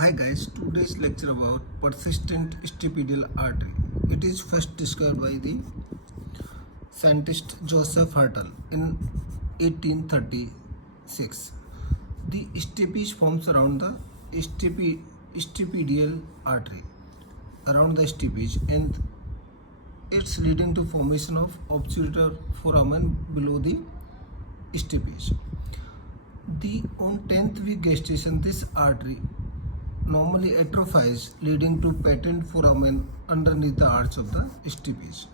Hi guys, today's lecture about persistent stapedial artery. It is first discovered by the scientist Joseph Hertel in 1836. The stapes forms around the stapedial artery, around the stapes, and it's leading to formation of obturator foramen below the stapes. On 10th week gestation, this artery normally atrophies, leading to patent foramen underneath the arch of the stapes.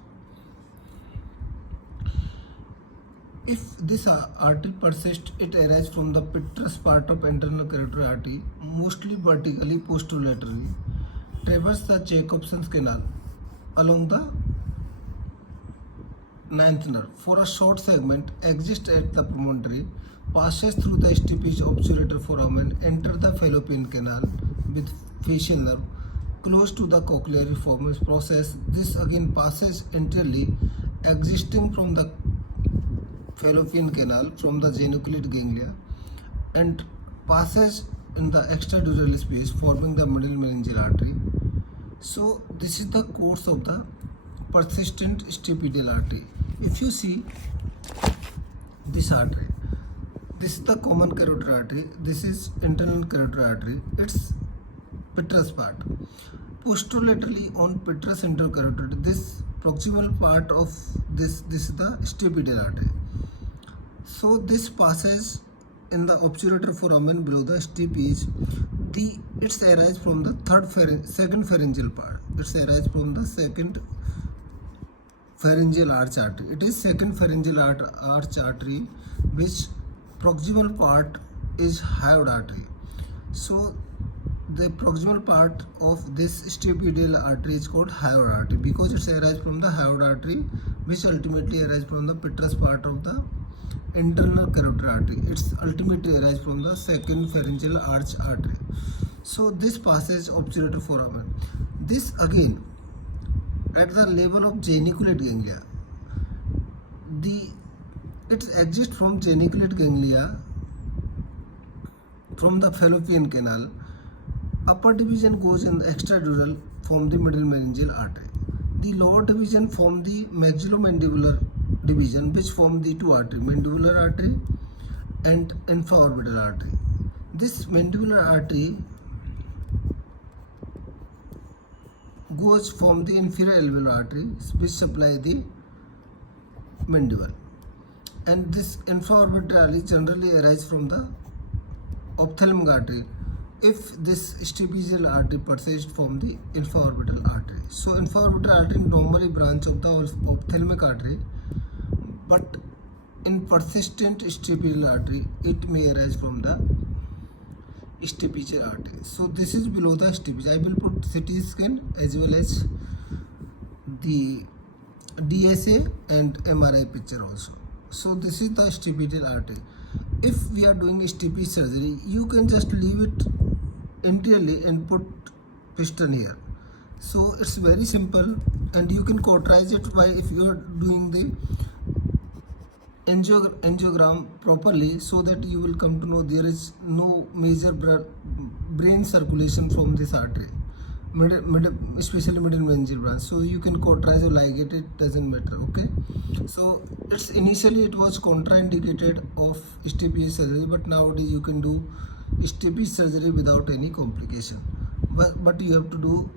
If this artery persists, it arises from the petrous part of internal carotid artery, mostly vertically posterolaterally, traverse the Jacobson's canal along the ninth nerve for a short segment, exists at the promontory, passes through the stapes obturator foramen, enter the fallopian canal with facial nerve, close to the cochlear formation process. This again passes entirely, existing from the fallopian canal from the geniculate ganglia, and passes in the extradural space, forming the middle meningeal artery. So this is the course of the persistent stapedial artery. If you see this artery, this is the common carotid artery, this is internal carotid artery, it's petrous part. Posterolaterally on petrous intercarotid, this proximal part of this is the stapedial artery. So this passes in the obturator foramen below the stapes. It's arises from the second pharyngeal part. It's arises from the second pharyngeal arch artery. It is second pharyngeal arch artery, which proximal part is hyoid artery. So the proximal part of this stapedial artery is called hyoid artery because it's arises from the hyoid artery, which ultimately arises from the petrous part of the internal carotid artery. It's ultimately arises from the second pharyngeal arch artery. So this passes obturator foramen. This again at the level of geniculate ganglia. It exists from geniculate ganglia from the fallopian canal. Upper division goes in the extradural, form the middle meningeal artery. The lower division form the maxillomandibular division, which form the two arteries, mandibular artery and infraorbital artery. This mandibular artery goes from the inferior alveolar artery, which supply the mandible, and this infraorbital artery generally arises from the ophthalmic artery if this stapedial artery persists from the infraorbital artery. So infraorbital artery normally branch of the ophthalmic artery, but in persistent stapedial artery it may arise from the stapedial artery. So this is below the stapes. I will put CT scan as well as the DSA and MRI picture also. So this is the stapedial artery. If we are doing a stapes surgery, you can just leave it entirely and put piston here. So it's very simple, and you can cauterize it by if you are doing the angiogram properly, so that you will come to know there is no major brain circulation from this artery, especially middle meningeal branch. So you can cauterize or ligate it, doesn't matter. Okay, so it's initially it was contraindicated of stapes surgery, but nowadays you can do stapes surgery without any complication. But you have to do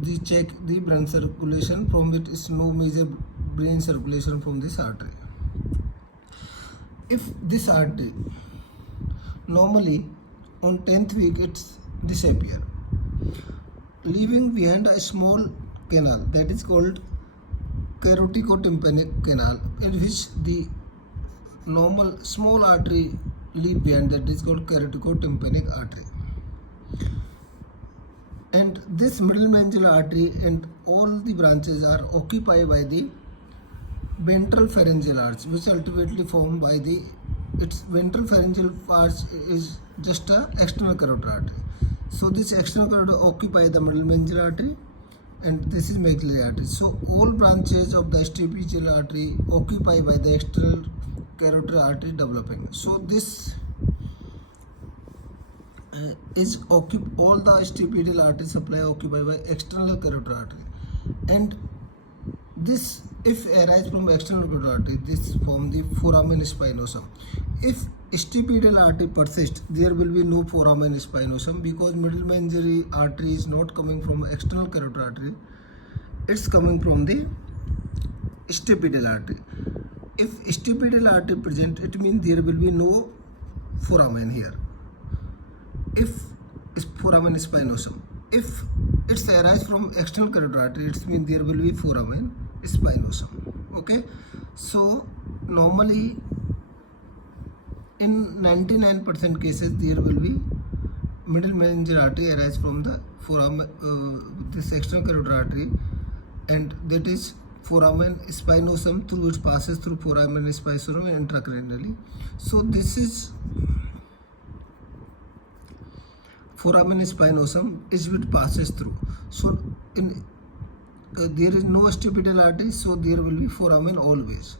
the check the brain circulation. From it is no major brain circulation from this artery. If this artery normally on 10th week it's disappear, leaving behind a small canal that is called caroticotympanic canal, in which the normal small artery leave behind, that is called caroticotympanic artery. And this middle meningeal artery and all the branches are occupied by the ventral pharyngeal arch, which ultimately formed by its ventral pharyngeal arch is just a external carotid artery. So this external carotid occupy the middle meningeal artery, and this is maxillary artery. So all branches of the stapedial artery occupied by the external carotid artery developing. So this is all the stipedial artery supply occupied by external carotid artery, and this if arise from external carotid artery, this form the foramen spinosum. If stipedial artery persists, there will be no foramen spinosum, because middle meningeal artery is not coming from external carotid artery, it's coming from the stipedial artery. If stipedial artery present, it means there will be no foramen here. If foramen spinosum, if it's arise from external carotid artery, it means there will be foramen spinosum. Okay, so normally in 99% cases there will be middle meningeal artery arise from the foramen, this external carotid artery, and that is foramen spinosum, through it passes through foramen spinosum intracranially. So this is foramen spinosum is which passes through. So in there is no stipedial artery, so there will be foramen always.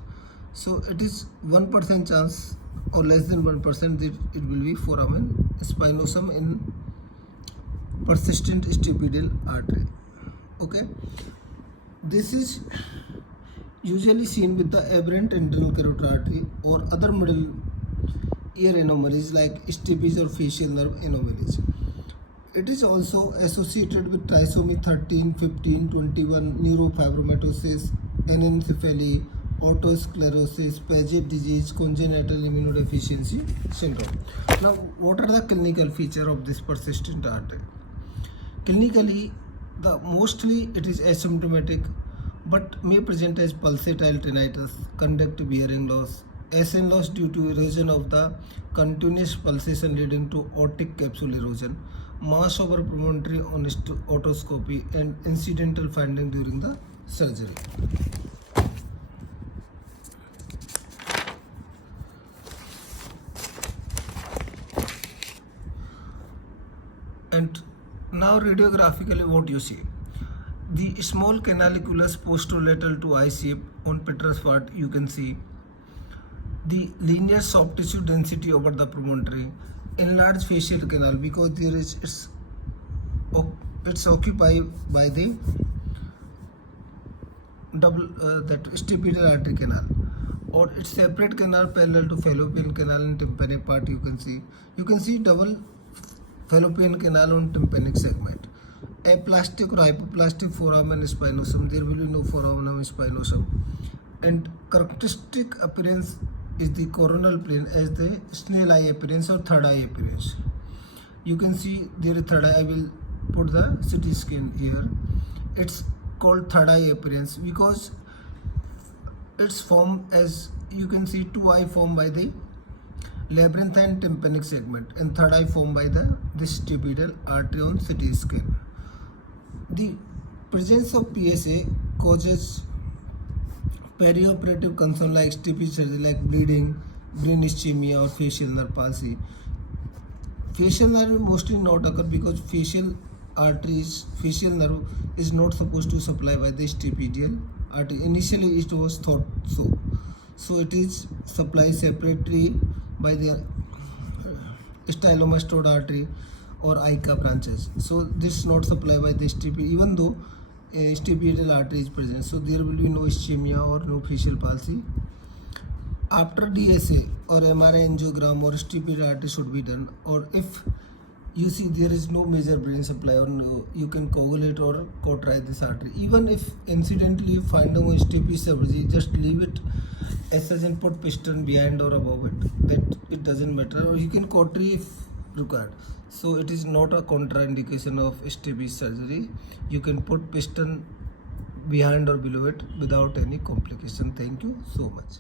So it is 1% chance or less than 1% that it will be foramen spinosum in persistent stipedial artery. Okay, this is usually seen with the aberrant internal carotid artery or other middle ear anomalies like stipes or facial nerve anomalies. It is also associated with trisomy 13, 15, 21, neurofibromatosis, anencephaly, autosclerosis, Paget disease, congenital immunodeficiency syndrome. Now, what are the clinical features of this persistent artery? Clinically, mostly it is asymptomatic, but may present as pulsatile tinnitus, conductive hearing loss, SN loss due to erosion of the continuous pulsation leading to aortic capsule erosion, mass over promontory on otoscopy, and incidental finding during the surgery. And now radiographically what you see, the small canaliculus posterolateral to eye shape on petrous part, you can see the linear soft tissue density over the promontory, enlarged facial canal, because there is it's occupied by the double that stipedial artery canal, or its separate canal parallel to fallopian canal and tympanic part. You can see double fallopian canal on tympanic segment. Aplastic or hypoplastic foramen spinosum, there will be no foramen spinosum, and characteristic appearance is the coronal plane as the snail eye appearance or third eye appearance. You can see there is third eye. I will put the CT scan here. It's called third eye appearance because it's formed as, you can see, two eye formed by the labyrinthine tympanic segment and third eye formed by this stipedial artery on CT scan. The presence of PSA causes perioperative concern like stipage surgery, like bleeding, brain ischemia, or facial nerve palsy. Facial nerve will mostly not occur because facial nerve is not supposed to supply by the stipedial artery. Initially it was thought so. So it is supplied separately by the stylomastoid artery or ICA branches. So this is not supplied by the stipedial, even though stipedial artery is present. So there will be no ischemia or no facial palsy. After DSA or MRI angiogram or stipedial artery should be done, or if you see there is no major brain supply, or no, you can coagulate or cauterize this artery. Even if incidentally finding a stipage surgery, just leave it as such and put piston behind or above it. That it doesn't matter, or you can cautery if required. So it is not a contraindication of stipage surgery. You can put piston behind or below it without any complication. Thank you so much.